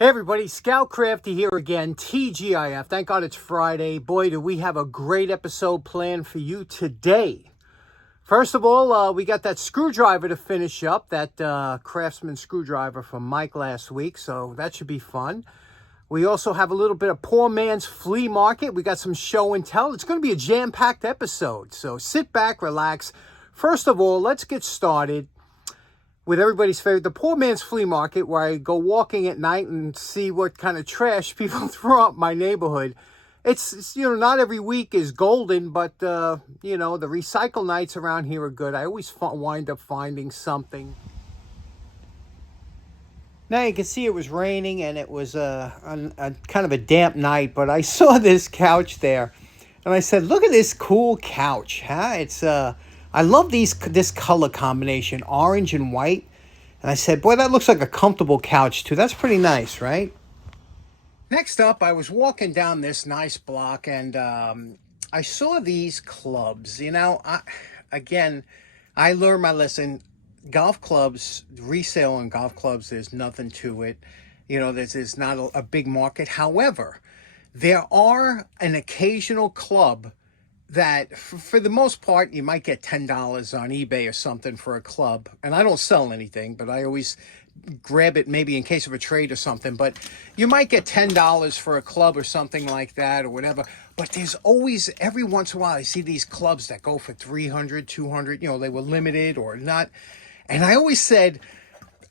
Hey everybody, Scout Crafty here again, TGIF. Thank God it's Friday. Boy, do we have a great episode planned for you today. First of all, we got that screwdriver to finish up, that Craftsman screwdriver from Mike last week, so that should be fun. We also have a little bit of poor man's flea market. We got some show and tell. It's going to be a jam-packed episode, so sit back, relax. First of all, let's get started with everybody's favorite, the poor man's flea market, where I go walking at night and see what kind of trash people throw up my neighborhood. It's not every week is golden, but, the recycle nights around here are good. I always wind up finding something. Now you can see it was raining and it was a kind of a damp night, but I saw this couch there and I said, look at this cool couch, huh? It's, I love this color combination, orange and white. And I said, boy, that looks like a comfortable couch too. That's pretty nice, right? Next up, I was walking down this nice block and I saw these clubs. I learned my lesson. Golf clubs, resale on golf clubs, there's nothing to it. There's not a big market. However, there are an occasional club that for the most part, you might get $10 on eBay or something for a club. And I don't sell anything, but I always grab it maybe in case of a trade or something. But you might get $10 for a club or something like that or whatever. But there's always, every once in a while, I see these clubs that go for 300, 200, they were limited or not. And I always said,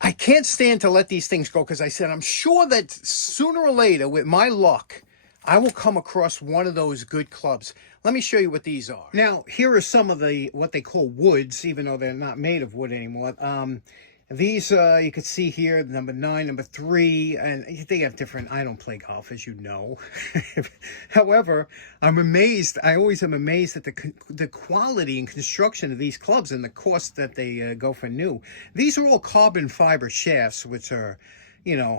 I can't stand to let these things go, because I said, I'm sure that sooner or later, with my luck, I will come across one of those good clubs. Let me show you what these are. Now, here are some of what they call woods, even though they're not made of wood anymore. These, you can see here, number 9, number 3, and they have different, I don't play golf, as you know. However, I'm amazed, I always am amazed at the quality and construction of these clubs and the cost that they go for new. These are all carbon fiber shafts, which are,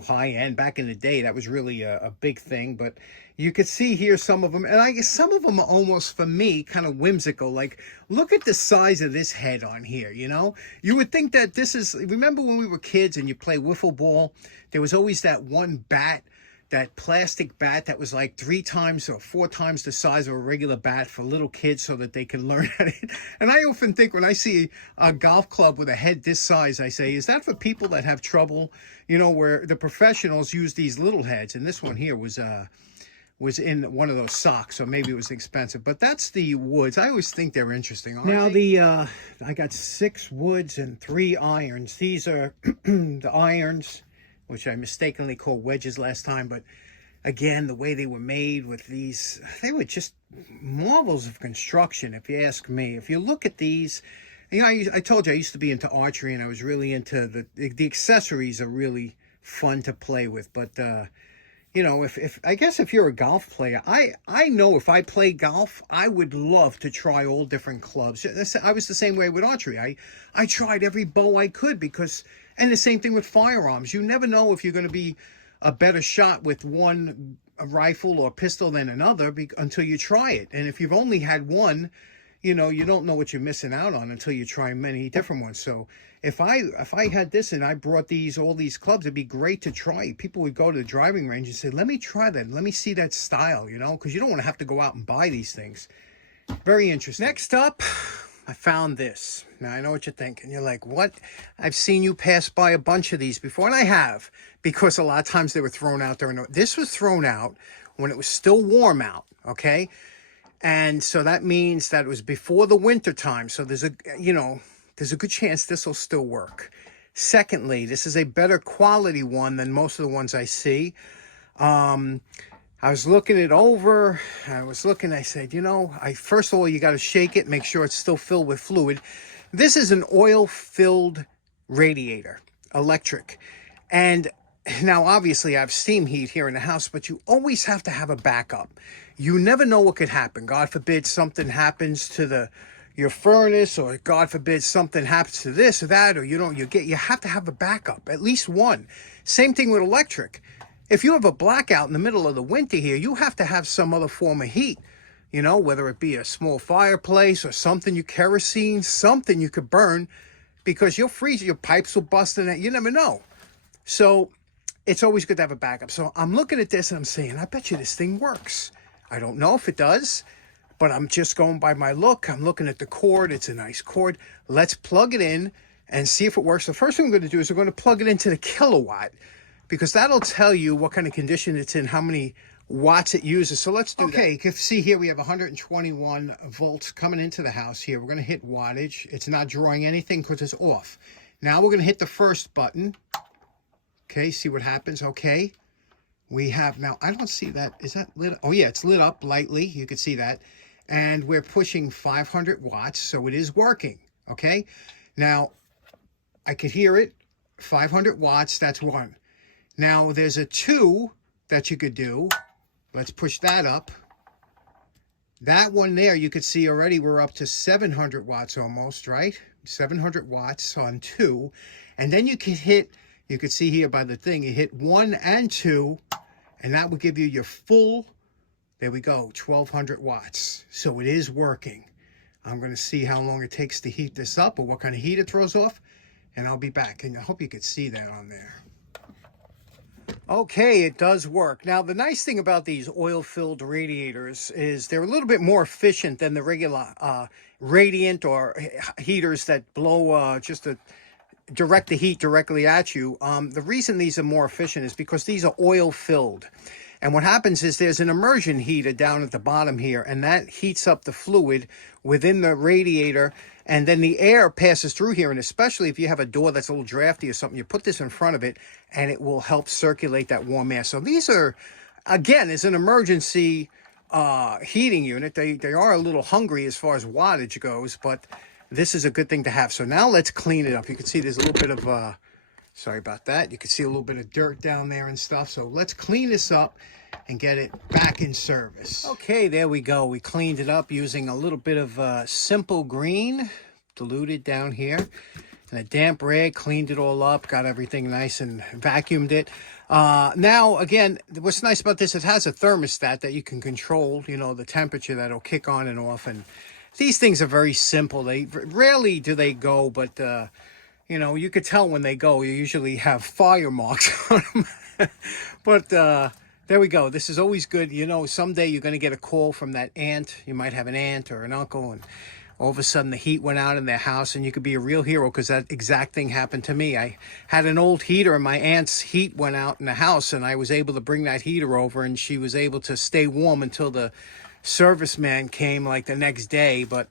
high end. Back in the day, that was really a big thing, but you could see here some of them, and I guess some of them are almost, for me, kind of whimsical. Like, look at the size of this head on here, You would think that this is, remember when we were kids and you play wiffle ball, there was always that one bat, that plastic bat that was like 3 times or 4 times the size of a regular bat for little kids so that they can learn how to hit. And I often think when I see a golf club with a head this size, I say, is that for people that have trouble, where the professionals use these little heads? And this one here was in one of those socks, so maybe it was expensive. But that's the woods. I always think they're interesting. Now, I got 6 woods and 3 irons. These are the irons, which I mistakenly called wedges last time. But again, the way they were made with these, they were just marvels of construction, if you ask me. If you look at these, I told you I used to be into archery, and I was really into the accessories are really fun to play with. But if I guess if you're a golf player, I know if I play golf, I would love to try all different clubs. I was the same way with archery. I tried every bow I could and the same thing with firearms. You never know if you're going to be a better shot with one rifle or pistol than another until you try it. And if you've only had one, you don't know what you're missing out on until you try many different ones. So if I had this and I brought all these clubs, it'd be great to try. People would go to the driving range and say, let me try that. Let me see that style, because you don't want to have to go out and buy these things. Very interesting. Next up, I found this. Now, I know what you're thinking. You're like, what? I've seen you pass by a bunch of these before, and I have, because a lot of times they were thrown out during this was thrown out when it was still warm out, okay? And so that means that it was before the winter time. So there's a good chance this will still work. Secondly, this is a better quality one than most of the ones I see. I was looking it over. I said, first of all, you got to shake it, make sure it's still filled with fluid. This is an oil-filled radiator, electric. And now, obviously, I have steam heat here in the house, but you always have to have a backup. You never know what could happen. God forbid something happens to your furnace, or God forbid something happens to this or that, or you have to have a backup, at least one. Same thing with electric. If you have a blackout in the middle of the winter here, you have to have some other form of heat, whether it be a small fireplace or something, kerosene, something you could burn, because you'll freeze, your pipes will bust in it. You never know. So it's always good to have a backup. So I'm looking at this and I'm saying, I bet you this thing works. I don't know if it does, but I'm just going by my look. I'm looking at the cord. It's a nice cord. Let's plug it in and see if it works. The first thing I'm going to do is I'm going to plug it into the kilowatt, because that'll tell you what kind of condition it's in, how many watts it uses. So let's do that. Okay, you can see here we have 121 volts coming into the house here. We're going to hit wattage. It's not drawing anything because it's off. Now we're going to hit the first button. Okay, see what happens. Okay, we have now, I don't see that. Is that lit? Oh yeah, it's lit up lightly. You can see that. And we're pushing 500 watts, so it is working. Okay, now I could hear it. 500 watts, that's one. Now there's a 2 that you could do. Let's push that up. That one there, you could see already we're up to 700 watts almost, right? 700 watts on 2. And then you can hit, you could see here by the thing, you hit 1 and 2, and that will give you your full, there we go, 1200 watts. So it is working. I'm going to see how long it takes to heat this up or what kind of heat it throws off, and I'll be back. And I hope you could see that on there. Okay, it does work. Now, the nice thing about these oil-filled radiators is they're a little bit more efficient than the regular radiant or heaters that blow just to direct the heat directly at you. The reason these are more efficient is because these are oil-filled. And what happens is there's an immersion heater down at the bottom here, and that heats up the fluid within the radiator, and then the air passes through here. And especially if you have a door that's a little drafty or something, you put this in front of it and it will help circulate that warm air. So these are, again, it's an emergency heating unit. They are a little hungry as far as wattage goes, but this is a good thing to have. So now let's clean it up. You can see there's a little bit of sorry about that. You can see a little bit of dirt down there and stuff. So let's clean this up and get it back in service. Okay, there we go. We cleaned it up using a little bit of Simple Green, diluted down here. And a damp rag, cleaned it all up, got everything nice and vacuumed it. Now, again, what's nice about this, it has a thermostat that you can control, you know, the temperature that'll kick on and off. And these things are very simple. They rarely do they go, but you know, you could tell when they go. You usually have fire marks on them. But there we go. This is always good. You know, someday you're going to get a call from that aunt. You might have an aunt or an uncle, and all of a sudden the heat went out in their house, and you could be a real hero, because that exact thing happened to me. I had an old heater, and my aunt's heat went out in the house, and I was able to bring that heater over, and she was able to stay warm until the serviceman came like the next day. But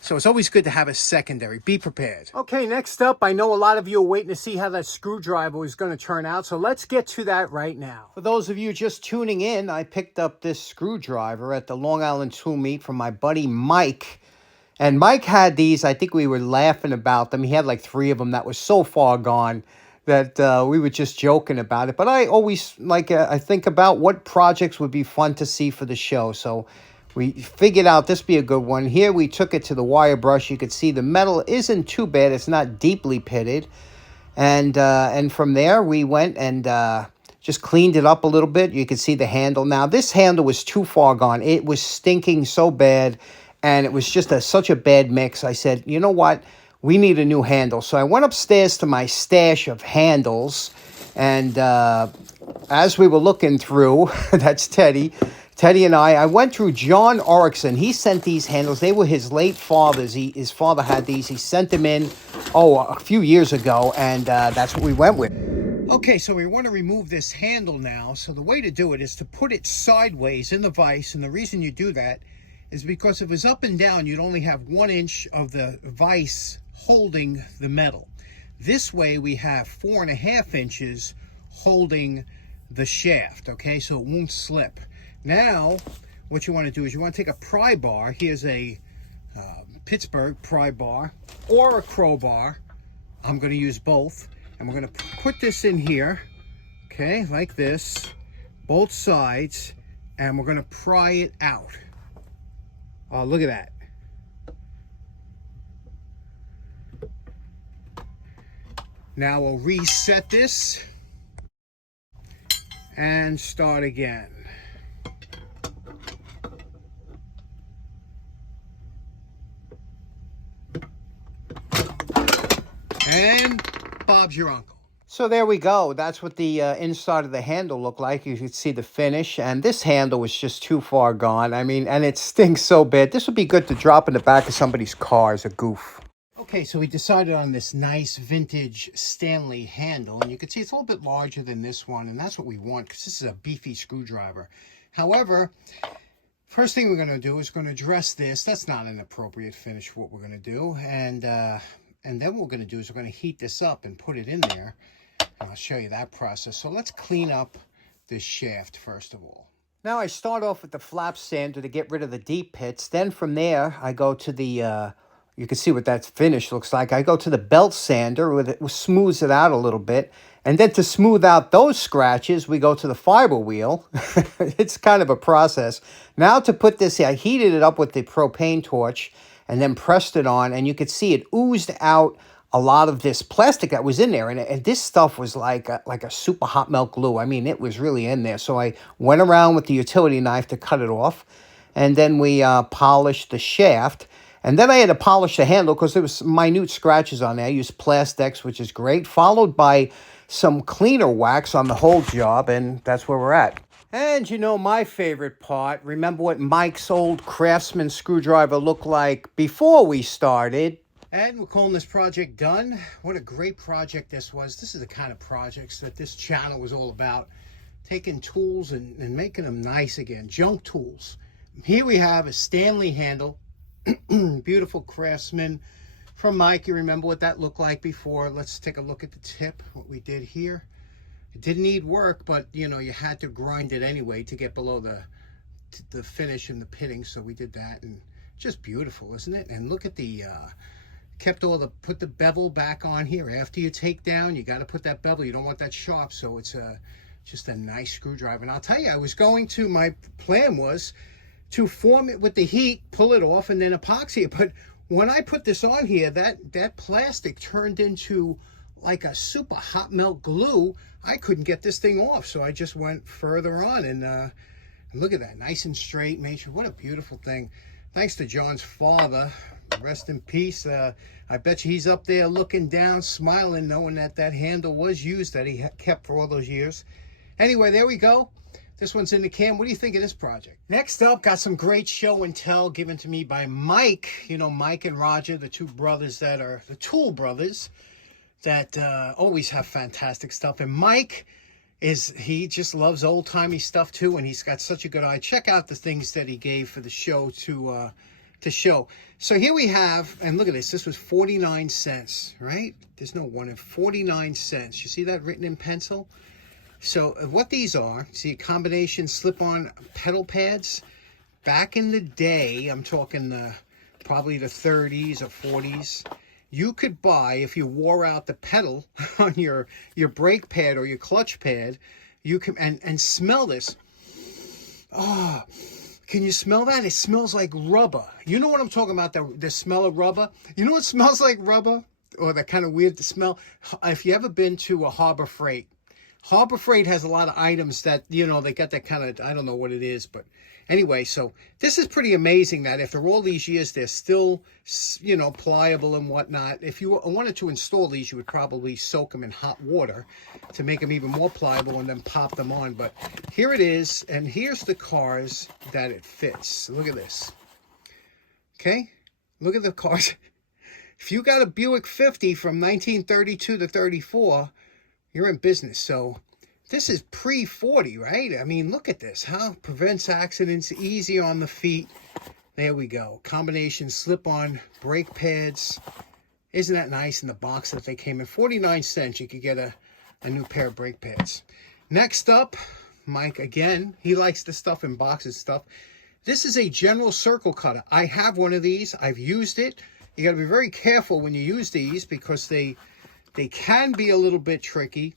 so it's always good to have a secondary. Be prepared. Okay, next up, I know a lot of you are waiting to see how that screwdriver is going to turn out, so let's get to that right now. For those of you just tuning in, I picked up this screwdriver at the Long Island Tool Meet from my buddy Mike. And Mike had these. I think we were laughing about them. He had like 3 of them that was so far gone that we were just joking about it. But I always I think about what projects would be fun to see for the show. So we figured out this be a good one. Here we took it to the wire brush. You could see the metal isn't too bad. It's not deeply pitted. And from there we went and just cleaned it up a little bit. You could see the handle. Now this handle was too far gone. It was stinking so bad. And it was just such a bad mix. I said, you know what? We need a new handle. So I went upstairs to my stash of handles. And as we were looking through, that's Teddy and I went through John Orickson. He sent these handles. They were his late father's. His father had these. He sent them in, a few years ago. And that's what we went with. Okay, so we want to remove this handle now. So the way to do it is to put it sideways in the vise. And the reason you do that is because if it was up and down, you'd only have 1 inch of the vise holding the metal. This way we have 4.5 inches holding the shaft, okay, so it won't slip. Now, what you want to do is you want to take a pry bar. Here's a Pittsburgh pry bar or a crowbar. I'm going to use both. And we're going to put this in here, okay, like this, both sides, and we're going to pry it out. Oh, look at that. Now we'll reset this and start again. And Bob's your uncle. So there we go. That's what the inside of the handle looked like. You could see the finish, and this handle was just too far gone. I mean, and it stinks so bad. This would be good to drop in the back of somebody's car as a goof. Okay, so we decided on this nice vintage Stanley handle, and you can see it's a little bit larger than this one, and that's what we want because this is a beefy screwdriver. However, first thing we're going to do is going to dress this. That's not an appropriate finish for what we're going to do, and then what we're going to do is we're going to heat this up and put it in there. I'll show you that process. So let's clean up this shaft first of all. Now I start off with the flap sander to get rid of the deep pits. Then from there, I go to the, you can see what that finish looks like. I go to the belt sander, with it smooths it out a little bit. And then to smooth out those scratches, we go to the fiber wheel. It's kind of a process. Now to put this here, I heated it up with the propane torch and then pressed it on. And you could see it oozed out a lot of this plastic that was in there, and this stuff was like a super hot melt glue. I mean, it was really in there. So I went around with the utility knife to cut it off, and then we polished the shaft, and then I had to polish the handle because there was minute scratches on there. I used Plastex, which is great, followed by some cleaner wax on the whole job, and that's where we're at. And you know my favorite part, remember what Mike's old Craftsman screwdriver looked like before we started? And we're calling this project done. What a great project this was. This is the kind of projects that this channel was all about. Taking tools and making them nice again. Junk tools. Here we have a Stanley handle. Beautiful Craftsman from Mike. You remember what that looked like before. Let's take a look at the tip. What we did here. It didn't need work, but you know, you had to grind it anyway to get below the finish and the pitting. So we did that, and just beautiful, isn't it? And look at the put the bevel back on here. After you take down, you got to put that bevel. You don't want that sharp, so it's just a nice screwdriver. And I'll tell you, my plan was to form it with the heat, pull it off, and then epoxy it. But when I put this on here, that plastic turned into like a super hot melt glue. I couldn't get this thing off, so I just went further on, and look at that, nice and straight. Made sure, what a beautiful thing. Thanks to John's father. Rest in peace. I bet you he's up there looking down, smiling, knowing that that handle was used, that he kept for all those years. Anyway, there we go. This one's in the can. What do you think of this project? Next up, got some great show and tell given to me by Mike. You know, Mike and Roger, the two brothers that are the Tool brothers that always have fantastic stuff. And Mike, he just loves old-timey stuff too, and he's got such a good eye. Check out the things that he gave for the show to show. So here we have, and look at this, this was 49 cents, right? There's no one in 49 cents. You see that written in pencil? So what these are, see, combination slip-on pedal pads. Back in the day, I'm talking probably the 30s or 40s, you could buy, if you wore out the pedal on your brake pad or your clutch pad, you can, and smell this. Oh, can you smell that? It smells like rubber. You know what I'm talking about, the smell of rubber? You know what smells like rubber? Or that kind of weird smell? If you ever been to a Harbor Freight, Harbor Freight has a lot of items that, you know, they got that kind of, I don't know what it is, but anyway, so this is pretty amazing that after all these years, they're still, you know, pliable and whatnot. If you wanted to install these, you would probably soak them in hot water to make them even more pliable and then pop them on. But here it is, and here's the cars that it fits. Look at this. Okay, look at the cars. If you got a Buick 50 from 1932 to 34, you're in business. So this is pre-40, right? I mean, look at this. How prevents accidents, easy on the feet. There we go. Combination slip-on brake pads. Isn't that nice in the box that they came in? 49 cents, you could get a new pair of brake pads. Next up, Mike, again, he likes the stuff in boxes stuff. This is a General Circle cutter. I have one of these. I've used it. You got to be very careful when you use these because they can be a little bit tricky.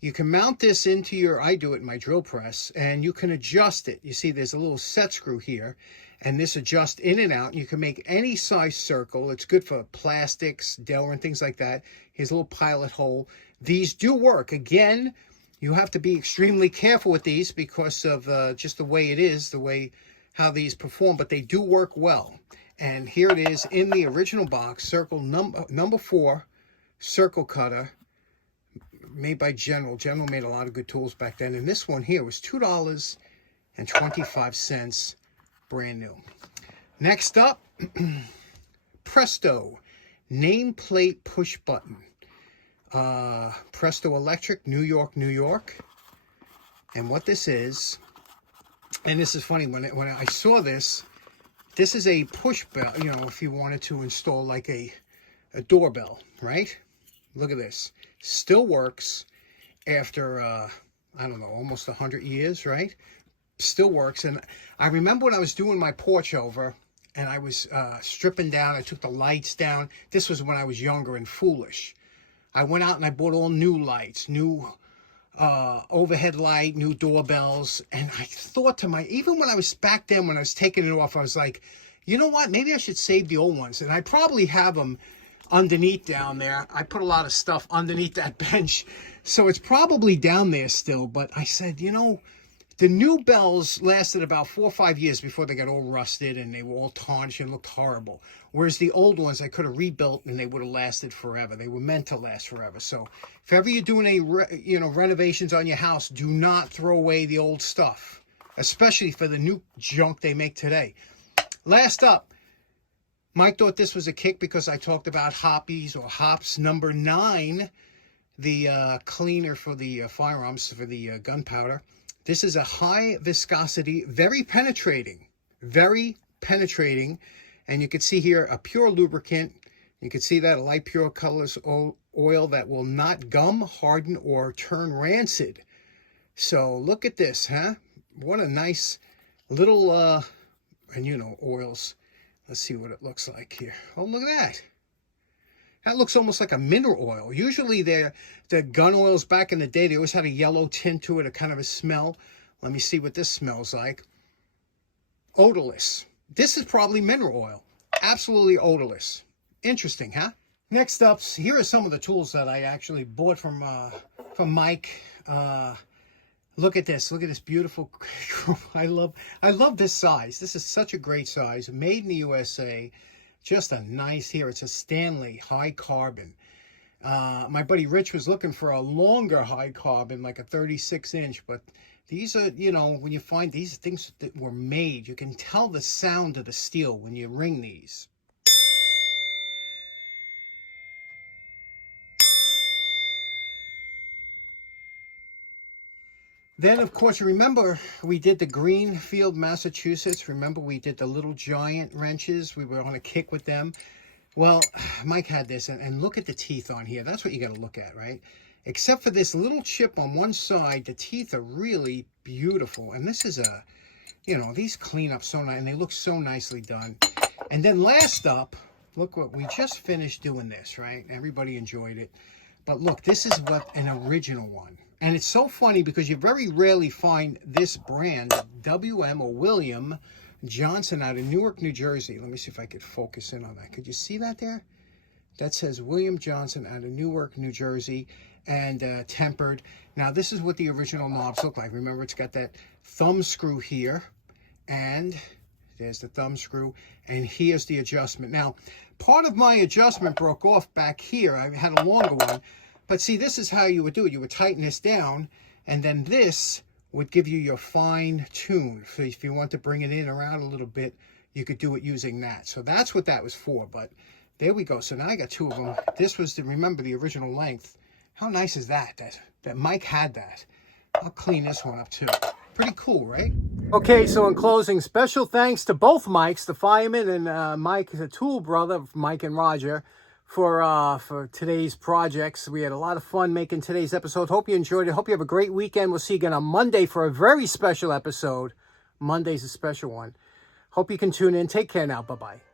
You can mount this into your, I do it in my drill press, and you can adjust it. You see there's a little set screw here, and this adjusts in and out. You can make any size circle. It's good for plastics, Delaware, and things like that. Here's a little pilot hole. These do work. Again, you have to be extremely careful with these because of just the way it is, how these perform, but they do work well. And here it is in the original box, circle number 4 circle cutter. made by General. General made a lot of good tools back then. And this one here was $2.25, brand new. Next up, Presto nameplate push button. Presto Electric, New York, New York. And what this is, and this is funny, when I saw this, this is a push bell, you know, if you wanted to install like a doorbell, right? Look at this. Still works after, I don't know, almost 100 years, right? Still works. And I remember when I was doing my porch over, and I was stripping down, I took the lights down. This was when I was younger and foolish. I went out and I bought all new lights, new overhead light, new doorbells. And I thought to even when I was back then, when I was taking it off, I was like, you know what? Maybe I should save the old ones. And I probably have them underneath down there. I put a lot of stuff underneath that bench. So it's probably down there still. But I said, you know, the new bells lasted about 4 or 5 years before they got all rusted and they were all tarnished and looked horrible. Whereas the old ones I could have rebuilt and they would have lasted forever. They were meant to last forever. So if ever you're doing any renovations on your house, do not throw away the old stuff, especially for the new junk they make today. Last up, Mike thought this was a kick because I talked about Hoppies or Hops number 9, the cleaner for the firearms, for the gunpowder. This is a high viscosity, very penetrating, and you can see here a pure lubricant. You can see that a light pure colorless oil that will not gum, harden, or turn rancid. So look at this, huh? What a nice little, and you know, oils. Let's see what it looks like here. Oh, look at that. That looks almost like a mineral oil. Usually the gun oils back in the day, they always had a yellow tint to it, a kind of a smell. Let me see what this smells like. Odorless. This is probably mineral oil. Absolutely odorless. Interesting, huh? Next up, here are some of the tools that I actually bought from Mike. Look at this. Look at this beautiful. I love this size. This is such a great size. Made in the USA. Just a nice here. It's a Stanley high carbon. My buddy Rich was looking for a longer high carbon, like a 36-inch. But these are, you know, when you find these things that were made, you can tell the sound of the steel when you ring these. Then, of course, remember we did the Greenfield, Massachusetts. Remember we did the little giant wrenches. We were on a kick with them. Well, Mike had this, and look at the teeth on here. That's what you got to look at, right? Except for this little chip on one side, the teeth are really beautiful. And this is a, you know, these clean up so nice, and they look so nicely done. And then last up, look what we just finished doing this, right? Everybody enjoyed it. But look, this is what an original one. And it's so funny because you very rarely find this brand, WM or William Johnson, out of Newark, New Jersey. Let me see if I could focus in on that. Could you see that there? That says William Johnson out of Newark, New Jersey, and tempered. Now, this is what the original knobs look like. Remember, it's got that thumb screw here, and there's the thumb screw, and here's the adjustment. Now, part of my adjustment broke off back here. I had a longer one. But see, this is how you would do it. You would tighten this down, and then this would give you your fine tune. So if you want to bring it in around a little bit, you could do it using that. So that's what that was for. But there we go. So now I got 2 of them. This was the, remember, the original length. How nice is that? That Mike had that. I'll clean this one up too. Pretty cool, right? Okay, so in closing, special thanks to both Mikes, the fireman, and Mike, the tool brother, Mike and Roger, for today's projects. We had a lot of fun making today's episode. Hope you enjoyed it. Hope you have a great weekend. We'll see you again on Monday for a very special episode. Monday's a special one. Hope you can tune in. Take care now. Bye-bye.